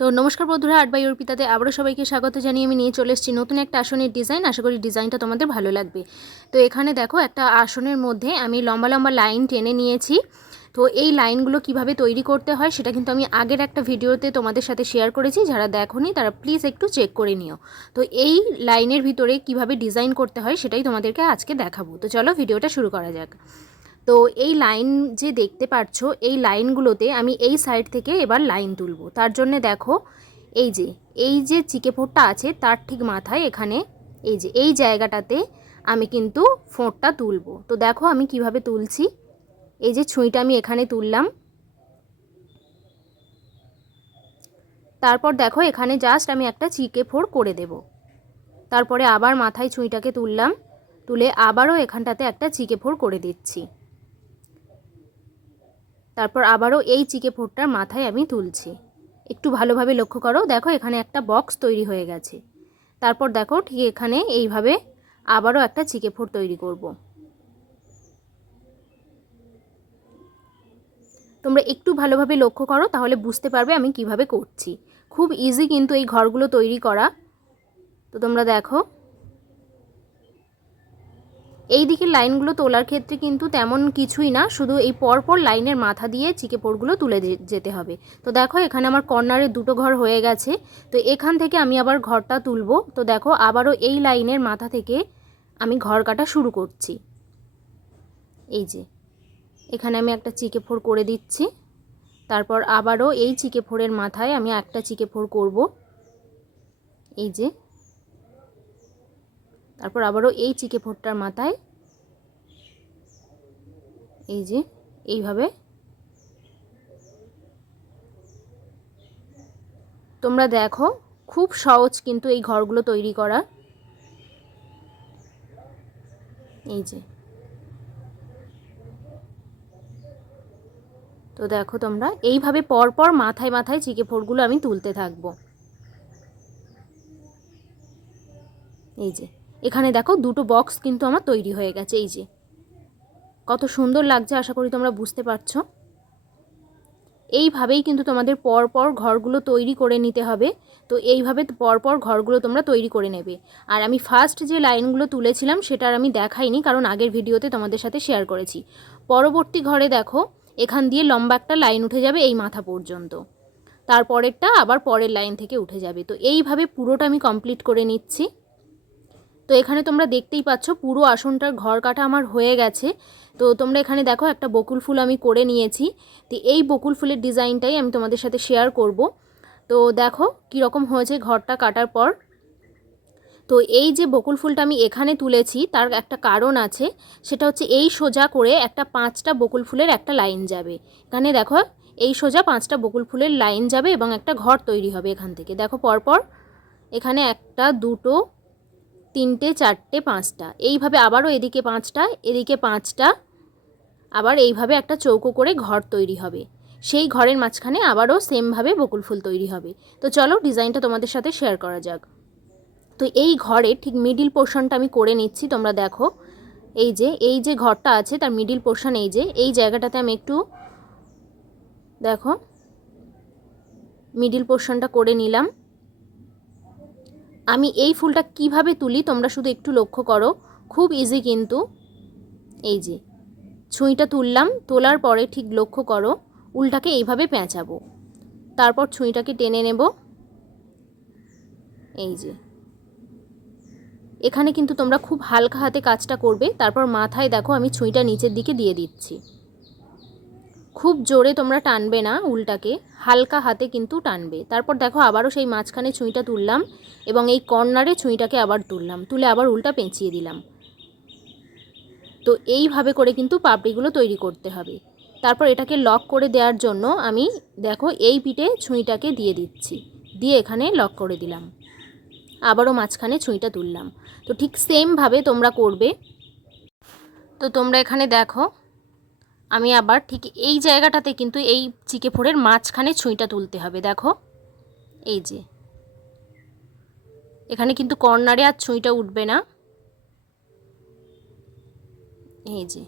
তো নমস্কার বন্ধুরা, আট বাই অর্পিতাতে আবারও সবাইকে স্বাগত জানিয়ে আমি নিয়ে চলে এসেছি নতুন একটা আসনের ডিজাইন। আশা করি ডিজাইনটা তোমাদের ভালো লাগবে। তো এখানে দেখো, একটা আসনের মধ্যে আমি লম্বা লম্বা লাইন টেনে নিয়েছি। তো এই লাইনগুলো কীভাবে তৈরি করতে হয় সেটা কিন্তু আমি আগের একটা ভিডিওতে তোমাদের সাথে শেয়ার করেছি। যারা দেখোনি, তারা প্লিজ একটু চেক করে নিও। তো এই লাইনের ভিতরে কীভাবে ডিজাইন করতে হয় সেটাই তোমাদেরকে আজকে দেখাবো। তো চলো ভিডিওটা শুরু করা যাক। তো এই লাইন যে দেখতে পাচ্ছ এই লাইনগুলোতে আমি এই সাইড থেকে এবার লাইন তুলব। তার জন্য দেখো, এই যে এই যে চিকে ফোঁটটা আছে, তার ঠিক মাথায় এখানে এই যে, এই জায়গাটাতে আমি কিন্তু ফোঁটটা তুলব। তো দেখো আমি কীভাবে তুলছি। এই যে ছুঁইটা আমি এখানে তুললাম। তারপর দেখো এখানে জাস্ট আমি একটা চিকে ফোড় করে দেব। তারপরে আবার মাথায় ছুঁইটাকে তুললাম। তুলে আবারও এখানটাতে একটা চিকে ফোড় করে দিচ্ছি। তারপর আবারও এই চিকে ফোড়টার মাথায় আমি তুলছি। একটু ভালোভাবে লক্ষ্য করো, দেখো এখানে একটা বক্স তৈরি হয়ে গেছে। তারপর দেখো ঠিক এখানে এইভাবে আবারও একটা চিকে ফোড় তৈরি করব। তোমরা একটু ভালোভাবে লক্ষ্য করো, তাহলে বুঝতে পারবে আমি কীভাবে করছি। খুব ইজি কিন্তু এই ঘরগুলো তৈরি করা। তো তোমরা দেখো এই দিকের লাইনগুলো তোলার ক্ষেত্রে কিন্তু তেমন কিছুই না, শুধু এই পরপর লাইনের মাথা দিয়ে চিকে পোড়গুলো তুলে যেতে হবে। তো দেখো, এখানে আমার কর্নারে দুটো ঘর হয়ে গেছে। তো এখান থেকে আমি আবার ঘরটা তুলবো। তো দেখো, আবারও এই লাইনের মাথা থেকে আমি ঘর কাটা শুরু করছি। এই যে, এখানে আমি একটা চিকে ফোড় করে দিচ্ছি। তারপর আবারও এই চিকে ফোড়ের মাথায় আমি একটা চিকে ফোড় করব। এই যে তারপর আবারও এই চিকে ফোড়টার মাথায় এই যে এইভাবে। তোমরা দেখো, খুব সহজ কিন্তু এই ঘরগুলো তৈরি করা। এই যে। তো দেখো তোমরা, এইভাবে পরপর মাথায় মাথায় চিকে ফোড়গুলো আমি তুলতে থাকব। এই যে। এখানে দেখো দুটো বক্স কিন্তু আমার তৈরি হয়ে গেছে, এই যে। কত সুন্দর লাগছে, আশা করি তোমরা বুঝতে পারছ। এইভাবেই কিন্তু তোমাদের পরপর ঘরগুলো তৈরি করে নিতে হবে। তো এইভাবে পরপর ঘরগুলো তোমরা তৈরি করে নেবে। আর আমি ফার্স্ট যে লাইনগুলো তুলেছিলাম, সেটার আমি দেখাইনি, কারণ আগের ভিডিওতে তোমাদের সাথে শেয়ার করেছি। পরবর্তী ঘরে দেখো, এখান দিয়ে লম্বা একটা লাইন উঠে যাবে এই মাথা পর্যন্ত। তারপরেরটা আবার পরের লাইন থেকে উঠে যাবে। তো এইভাবে পুরোটা আমি কমপ্লিট করে নিচ্ছি। তো এখানে তোমরা দেখতেই পাচ্ছ পুরো আসনটার ঘর কাটা আমার হয়ে গেছে। তো তোমরা এখানে দেখো একটা বকুল ফুল আমি করে নিয়েছি। তো এই বকুল ফুলের ডিজাইনটাই আমি তোমাদের সাথে শেয়ার করব। তো দেখো কীরকম হয়েছে ঘরটা কাটার পর। তো এই যে বকুল ফুলটা আমি এখানে তুলেছি, তার একটা কারণ আছে। সেটা হচ্ছে এই সোজা করে একটা পাঁচটা বকুল ফুলের একটা লাইন যাবে। এখানে দেখো এই সোজা পাঁচটা বকুল ফুলের লাইন যাবে এবং একটা ঘর তৈরি হবে এখান থেকে। দেখো পরপর এখানে একটা, দুটো তিনটে, চারটে, পাঁচটা। এইভাবে আবারও এদিকে পাঁচটা এদিকে পাঁচটা। আবার এইভাবে একটা চৌকো করে ঘর তৈরি হবে। সেই ঘরের মাঝখানে আবারও সেমভাবে বকুল ফুল তৈরি হবে। তো চলো ডিজাইনটা তোমাদের সাথে শেয়ার করা যাক। তো এই ঘরে ঠিক মিডিল পোর্শনটা আমি করে নিচ্ছি, তোমরা দেখো। এই যে এই যে ঘরটা আছে, তার মিডিল পোর্শন এই যে, এই জায়গাটাতে আমি একটু দেখো। মিডিল পোর্শনটা করে নিলাম। আমি এই ফুলটা কীভাবে তুলি তোমরা শুধু একটু লক্ষ্য করো। খুব ইজি কিন্তু। এই যে, ছুঁইটা তুললাম, তোলার পরে ঠিক লক্ষ্য করো, উলটাকে এইভাবে পেঁচাবো। তারপর ছুঁইটাকে টেনে নেব। এই যে, এখানে কিন্তু তোমরা খুব হালকা হাতে কাজটা করবে। তারপর মাথায় দেখো আমি ছুঁইটা নিচের দিকে দিয়ে দিচ্ছি। খুব জোরে তোমরা টানবে না উলটাকে, হালকা হাতে কিন্তু টানবে। তারপর দেখো আবারও সেই মাঝখানে ছুঁইটা তুললাম এবং এই কর্নারে ছুঁইটাকে আবার তুললাম, তুলে আবার উলটা পেঁচিয়ে দিলাম। তো এইভাবে করে কিন্তু পাপড়িগুলো তৈরি করতে হবে। তারপর এটাকে লক করে দেওয়ার জন্য আমি দেখো এই পিঠে ছুঁইটাকে দিয়ে দিচ্ছি, দিয়ে এখানে লক করে দিলাম। আবারও মাঝখানে ছুঁইটা তুললাম। তো ঠিক সেমভাবে তোমরা করবে। তো তোমরা এখানে দেখো আমি আবার ঠিক এই জায়গাটাতে কিন্তু এই চিকে ফোড়ের মাঝখানে ছুঁইটা তুলতে হবে, দেখো। এই যে। এখানে কিন্তু কর্নারে আর ছুঁইটা উঠবে না। এই যে।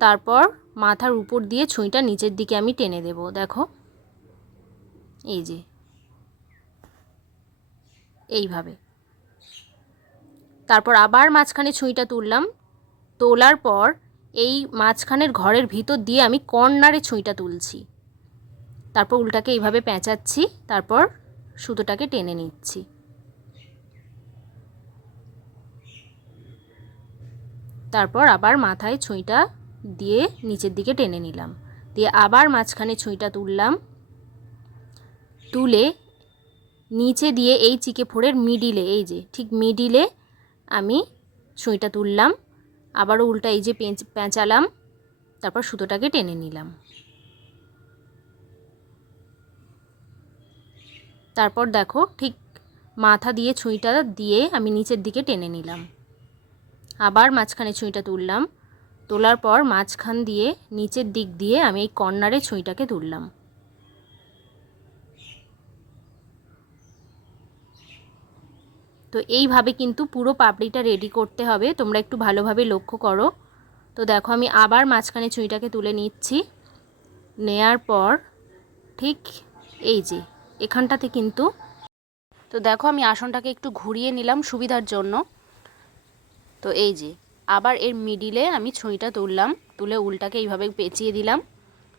তারপর মাথার উপর দিয়ে ছুঁইটা নিচের দিকে আমি টেনে দেব, দেখো। এই যে। এইভাবে। তারপর আবার মাঝখানে ছুঁইটা তুললাম। তোলার পর এই মাঝখানের ঘরের ভিতর দিয়ে আমি কর্নারে ছুঁইটা তুলছি। তারপর উল্টাকে এইভাবে পেঁচাচ্ছি, তারপর সুতোটাকে টেনে নিচ্ছি। তারপর আবার মাথায় ছুঁইটা দিয়ে নিচের দিকে টেনে নিলাম। দিয়ে আবার মাঝখানে ছুঁইটা তুললাম। তুলে নিচে দিয়ে এই চিকে ফোড়ের মিডিলে, এই যে, ঠিক মিডিলে আমি সুইটা তুললাম। আবারও উল্টা এই যে পেঁচালাম, তারপর সুতোটাকে টেনে নিলাম। তারপর দেখো ঠিক মাথা দিয়ে ছুঁইটা দিয়ে আমি নিচের দিকে টেনে নিলাম। আবার মাঝখানে ছুঁইটা তুললাম। তোলার পর মাঝখান দিয়ে নিচের দিক দিয়ে আমি এই কর্নারে ছুঁইটাকে তুললাম। তো এইভাবে কিন্তু পুরো পাপড়িটা রেডি করতে হবে। তোমরা একটু ভালোভাবে লক্ষ্য করো। তো দেখো, আমি আবার মাঝখানে ছুঁইটাকে তুলে নিচ্ছি। নেয়ার পর ঠিক এই যে, এখানটাতে কিন্তু তো দেখো, আমি আসনটাকে একটু ঘুরিয়ে নিলাম সুবিধার জন্য। তো এই যে, আবার এর মিডিলে আমি ছুঁইটা তুললাম, তুলে উল্টাকে এইভাবে পেঁচিয়ে দিলাম।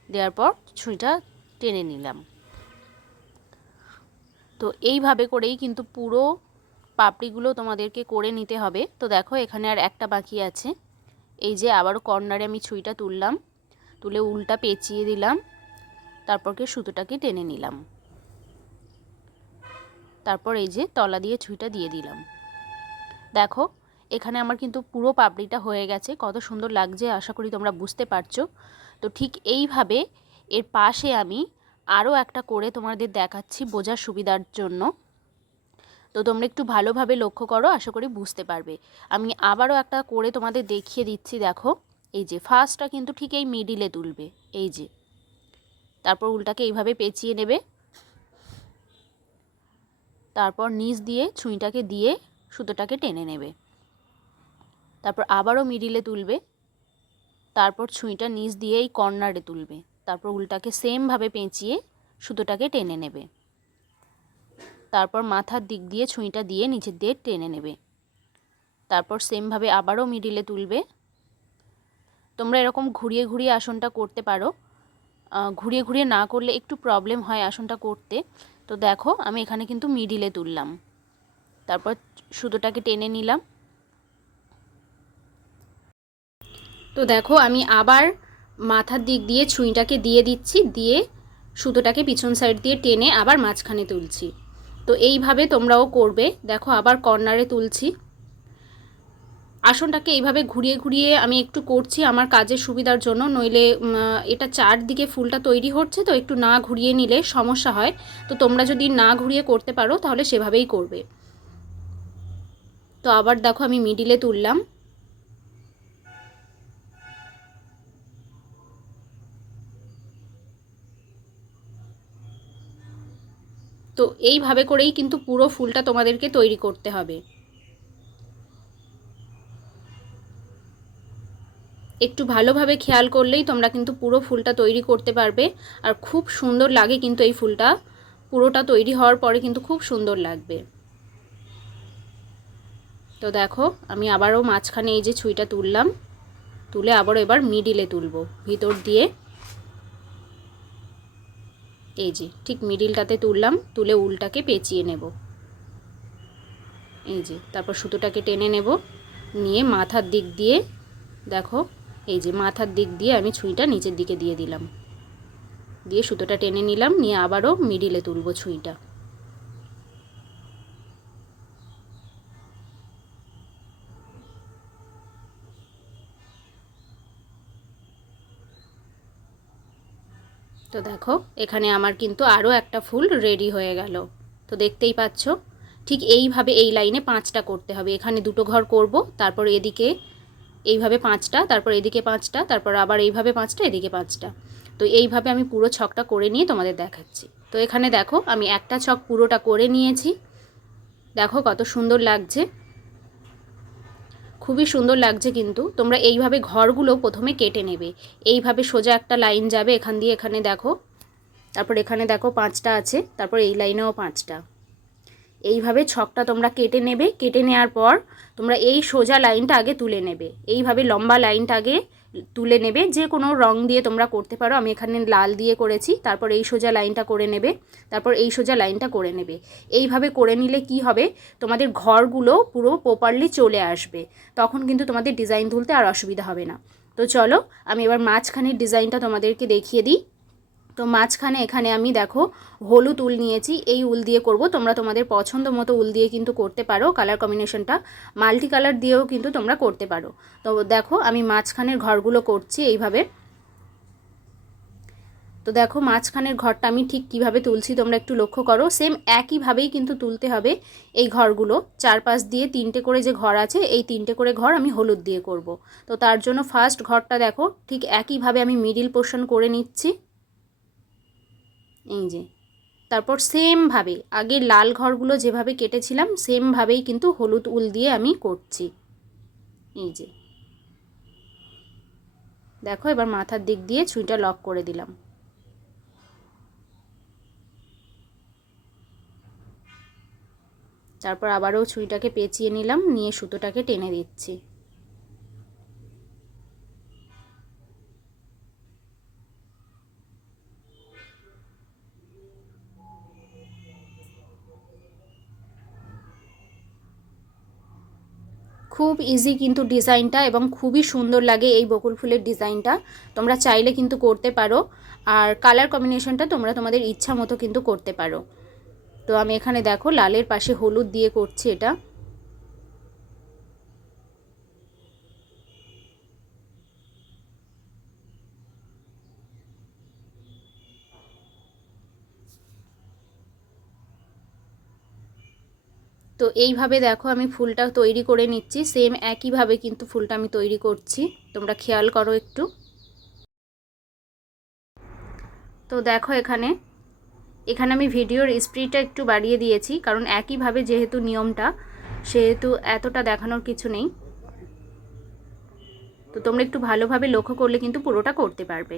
দেওয়ার পর ছুঁইটা টেনে নিলাম। তো এইভাবে করেই কিন্তু পুরো পাপড়িগুলো তোমাদেরকে করে নিতে হবে। তো দেখো, এখানে আর একটা বাকি আছে। এই যে আবারও কর্নারে আমি ছুঁইটা তুললাম, তুলে উল্টা পেঁচিয়ে দিলাম তারপরকে সুতোটাকে টেনে নিলাম। তারপর এই যে তলা দিয়ে ছুঁইটা দিয়ে দিলাম। দেখো, এখানে আমার কিন্তু পুরো পাপড়িটা হয়ে গেছে, কত সুন্দর লাগছে, আশা করি তোমরা বুঝতে পারছ। তো ঠিক এইভাবে এর পাশে আমি আরও একটা করে তোমাদের দেখাচ্ছি বোঝার সুবিধার জন্য। তো তোমরা একটু ভালোভাবে লক্ষ্য করো, আশা করি বুঝতে পারবে। আমি আবারও একটা করে তোমাদের দেখিয়ে দিচ্ছি, দেখো। এই যে ফার্স্টটা কিন্তু ঠিক এই মিডিলে তুলবে। এই যে। তারপর উল্টাকে এইভাবে পেঁচিয়ে নেবে। তারপর নিচ দিয়ে ছুঁইটাকে দিয়ে সুতোটাকে টেনে নেবে। তারপর আবারও মিডিলে তুলবে। তারপর ছুঁইটা নিচ দিয়ে এই কর্নারে তুলবে। তারপর উল্টাকে সেমভাবে পেঁচিয়ে সুতোটাকে টেনে নেবে। তারপর মাথার দিক দিয়ে ছুঁইটা দিয়ে নিচের দিয়ে টেনে নেবে। তারপর সেমভাবে আবারও মিডিলে তুলবে। তোমরা এরকম ঘুরিয়ে ঘুরিয়ে আসনটা করতে পারো। ঘুরিয়ে ঘুরিয়ে না করলে একটু প্রবলেম হয় আসনটা করতে। তো দেখো, আমি এখানে কিন্তু মিডিলে তুললাম। তারপর সুতোটাকে টেনে নিলাম। তো দেখো, আমি আবার মাথার দিক দিয়ে ছুঁইটাকে দিয়ে দিচ্ছি, দিয়ে সুতোটাকে পিছন সাইড দিয়ে টেনে আবার মাঝখানে তুলছি। তো এইভাবে তোমরাও করবে। দেখো, আবার কর্নারে তুলছি। আসনটাকে এইভাবে ঘুরিয়ে ঘুরিয়ে আমি একটু করছি আমার কাজের সুবিধার জন্য। নইলে এটা চারদিকে ফুলটা তৈরি হচ্ছে তো একটু না ঘুরিয়ে নিলে সমস্যা হয়। তো তোমরা যদি না ঘুরিয়ে করতে পারো তাহলে সেভাবেই করবে। তো আবার দেখো আমি মিডিলে তুললাম। তো এইভাবে করেই কিন্তু পুরো ফুলটা তোমাদেরকে তৈরি করতে হবে। একটু ভালোভাবে খেয়াল করলেই তোমরা কিন্তু পুরো ফুলটা তৈরি করতে পারবে আর খুব সুন্দর লাগে কিন্তু এই ফুলটা। পুরোটা তৈরি হওয়ার পরে কিন্তু খুব সুন্দর লাগবে। তো দেখো, আমি আবারও মাঝখানে এই যে ছুঁইটা তুললাম, তুলে আবারও এবার মিডিলে তুলবো, ভিতর দিয়ে। এই যে, ঠিক মিডিলটাতে তুললাম, তুলে উলটাকে পেঁচিয়ে নেব। এই যে, তারপর সুতোটাকে টেনে নেব, নিয়ে মাথার দিক দিয়ে, দেখো, এই যে মাথার দিক দিয়ে আমি ছুঁইটা নিচের দিকে দিয়ে দিলাম। দিয়ে সুতোটা টেনে নিলাম, নিয়ে আবারও মিডিলে তুলব ছুঁইটা তো দেখো, এখানে আমার কিন্তু আরও একটা ফুল রেডি হয়ে গেল। তো দেখতেই পাচ্ছ, ঠিক এইভাবে এই লাইনে পাঁচটা করতে হবে। এখানে দুটো ঘর করব, তারপর এদিকে এইভাবে পাঁচটা, তারপর এদিকে পাঁচটা, তারপর আবার এইভাবে পাঁচটা, এদিকে পাঁচটা। তো এইভাবে আমি পুরো ছকটা করে নিয়ে তোমাদের দেখাচ্ছি। তো এখানে দেখো, আমি একটা ছক পুরোটা করে নিয়েছি। দেখো কত সুন্দর লাগছে। খুবই সুন্দর লাগছে কিন্তু, তোমরা এইভাবে ঘরগুলো প্রথমে কেটে নেবে। এইভাবে সোজা একটা লাইন যাবে এখান দিয়ে, এখানে দেখো। তারপর এখানে দেখো পাঁচটা আছে, তারপর এই লাইনেও পাঁচটা। এইভাবে ছকটা তোমরা কেটে নেবে, কেটে নেওয়ার পর তোমরা এই সোজা লাইনটা আগে তুলে নেবে। এইভাবে লম্বা লাইনটা আগে তুলে নেবে, যে কোনো রং দিয়ে তোমরা করতে পারো। আমি এখানে লাল দিয়ে করেছি, তারপর এই সোজা লাইনটা করে নেবে, তারপর এই সোজা লাইনটা করে নেবে। এইভাবে করে নিলে কি হবে? তোমাদের ঘরগুলো পুরো প্রপারলি চলে আসবে। তখন কিন্তু তোমাদের ডিজাইন তুলতে আর অসুবিধা হবে না। তো চলো, আমি এবার মাঝখানের ডিজাইনটা তোমাদেরকে দেখিয়ে দিই। তো মাঝখানে এখানে আমি দেখো হলুদ উল নিয়েছি, এই উল দিয়ে করব। তোমরা তোমাদের পছন্দ মতো উল দিয়ে কিন্তু করতে পারো কালার কম্বিনেশনটা মাল্টি কালার দিয়েও কিন্তু তোমরা করতে পারো। তো দেখো আমি মাঝখানের ঘরগুলো করছি এইভাবে। তো দেখো মাঝখানের ঘরটা আমি ঠিক কীভাবে তুলছি তোমরা একটু লক্ষ্য করো। সেম একইভাবেই কিন্তু তুলতে হবে এই ঘরগুলো। চারপাশ দিয়ে তিনটে করে যে ঘর আছে, এই তিনটে করে ঘর আমি হলুদ দিয়ে করব। তো তার জন্য ফার্স্ট ঘরটা দেখো ঠিক একইভাবে আমি মিডিল পোর্শন করে নিচ্ছি। এই যে। তারপর সেমভাবে আগে লাল ঘরগুলো যেভাবে কেটেছিলাম সেমভাবেই কিন্তু হলুদ উল দিয়ে আমি করছি। এই যে। দেখো, এবার মাথার দিক দিয়ে ছুঁইটা লক করে দিলাম। তারপর আবারও ছুঁইটাকে পেঁচিয়ে নিলাম, নিয়ে সুতোটাকে টেনে দিচ্ছি। খুব ইজি কিন্তু ডিজাইনটা এবং খুবই সুন্দর লাগে এই বকুল ফুলের ডিজাইনটা তোমরা চাইলে কিন্তু করতে পারো। আর কালার কম্বিনেশনটা তোমরা তোমাদের ইচ্ছা মতো কিন্তু করতে পারো। তো আমি এখানে দেখো, লালের পাশে হলুদ দিয়ে করছি এটা। তো এইভাবে দেখো আমি ফুলটা তৈরি করে নিচ্ছি সেম একইভাবে কিন্তু ফুলটা আমি তৈরি করছি। তোমরা খেয়াল করো একটু। তো দেখো এখানে এখানে আমি ভিডিওর স্পিডটা একটু বাড়িয়ে দিয়েছি, কারণ একইভাবে যেহেতু নিয়মটা, সেহেতু এতটা দেখানোর কিছু নেই। তো তোমরা একটু ভালোভাবে লক্ষ্য করলে কিন্তু পুরোটা করতে পারবে।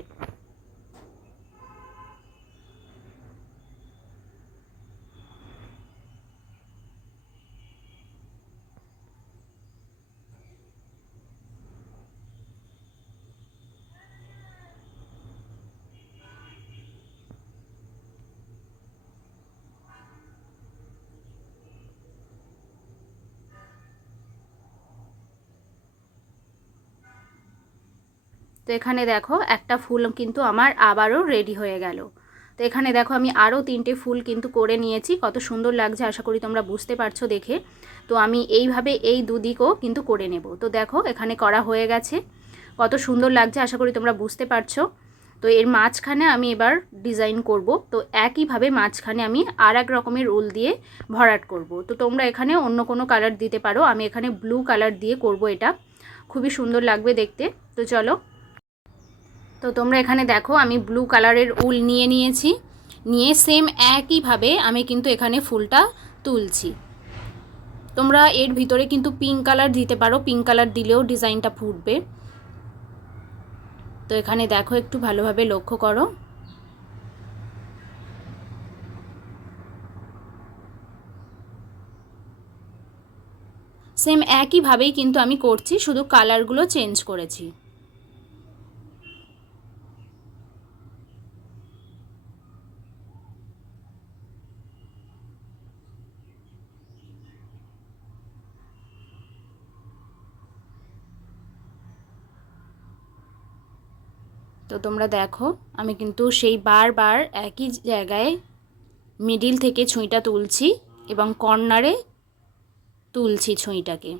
তো এখানে দেখো একটা ফুল কিন্তু আমার আবারও রেডি হয়ে গেল। তো এখানে দেখো আমি আরও তিনটে ফুল কিন্তু করে নিয়েছি, কত সুন্দর লাগছে আশা করি তোমরা বুঝতে পারছ দেখে। তো আমি এইভাবে এই দুদিকও কিন্তু করে নেব। তো দেখো এখানে করা হয়ে গেছে, কত সুন্দর লাগছে আশা করি তোমরা বুঝতে পারছ। তো এর মাঝখানে আমি এবার ডিজাইন করব, তো একইভাবে মাঝখানে আমি আর এক রকমের উল দিয়ে ভরাট করব। তো তোমরা এখানে অন্য কোনো কালার দিতে পারো, আমি এখানে ব্লু কালার দিয়ে করব এটা। খুবই সুন্দর লাগবে দেখতে। তো চলো তো তোমরা এখানে দেখো, আমি ব্লু কালারের উল নিয়ে নিয়েছি। নিয়ে সেম একইভাবে আমি কিন্তু এখানে ফুলটা তুলছি। তোমরা এর ভিতরে কিন্তু পিঙ্ক কালার দিতে পারো পিঙ্ক কালার দিলেও ডিজাইনটা ফুটবে। তো এখানে দেখো, একটু ভালোভাবে লক্ষ্য করো। সেম একইভাবেই কিন্তু আমি করছি, শুধু কালারগুলো চেঞ্জ করেছি। তো তোমরা দেখো, আমি কিন্তু সেই বারবার একই জায়গায় মিডিল থেকে ছুঁইটা তুলছি এবং কর্নারে তুলছি ছুঁইটাকে।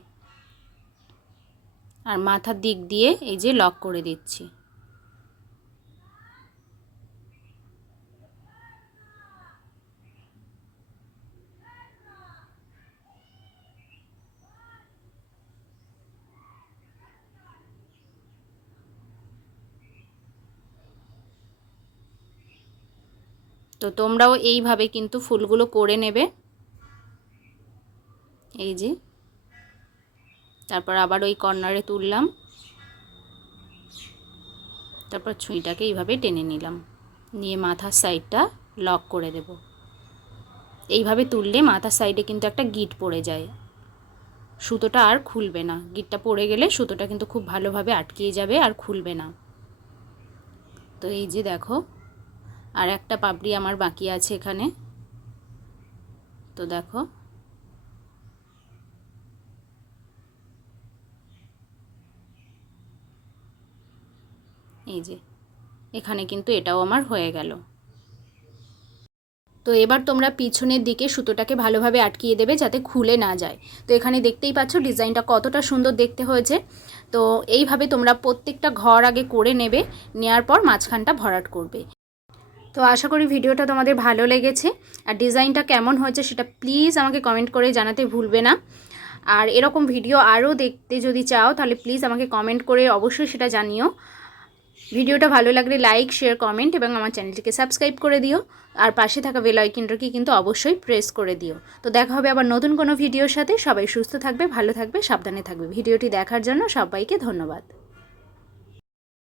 আর মাথার দিক দিয়ে এই যে লক করে দিচ্ছি। তো তোমরাও এইভাবে কিন্তু ফুলগুলো করে নেবে। এই যে। তারপর আবার ওই কর্নারে তুললাম। তারপর ছুঁইটাকে এইভাবে টেনে নিলাম। নিয়ে মাথার সাইডটা লক করে দেব। এইভাবে তুললে মাথার সাইডে কিন্তু একটা গিট পড়ে যায়। সুতোটা আর খুলবে না। গিটটা পড়ে গেলে সুতোটা কিন্তু খুব ভালোভাবে আটকিয়ে যাবে আর খুলবে না। তো এই যে দেখো। আর একটা পাপড়ি আমার বাকি আছে এখানে। তো দেখো। এই যে, এখানে কিন্তু এটাও আমার হয়ে গেল। তো এবার তোমরা পিছনের দিকে সুতোটাকে ভালোভাবে আটকিয়ে দেবে যাতে খুলে না যায়। তো এখানে দেখতেই পাচ্ছ ডিজাইনটা কতটা সুন্দর দেখতে হয়েছে। তো এইভাবে তোমরা প্রত্যেকটা ঘর আগে করে নেবে নেওয়ার পর মাঝখানটা ভরাট করবে। তো আশা করি ভিডিওটা তোমাদের ভালো লেগেছে। আর ডিজাইনটা কেমন হয়েছে সেটা প্লিজ আমাকে কমেন্ট করে জানাতে ভুলবে না। আর এরকম ভিডিও আরও দেখতে যদি চাও, তাহলে প্লিজ আমাকে কমেন্ট করে অবশ্যই সেটা জানিও। ভিডিওটা ভালো লাগলে লাইক শেয়ার কমেন্ট এবং আমার চ্যানেলটিকে সাবস্ক্রাইব করে দিও। আর পাশে থাকা বেল আইকনটাকে কিন্তু অবশ্যই প্রেস করে দিও। তো দেখা হবে আবার নতুন কোনো ভিডিওর সাথে। সবাই সুস্থ থাকবে, ভালো থাকবে, সাবধানে থাকবে। ভিডিওটি দেখার জন্য সবাইকে ধন্যবাদ।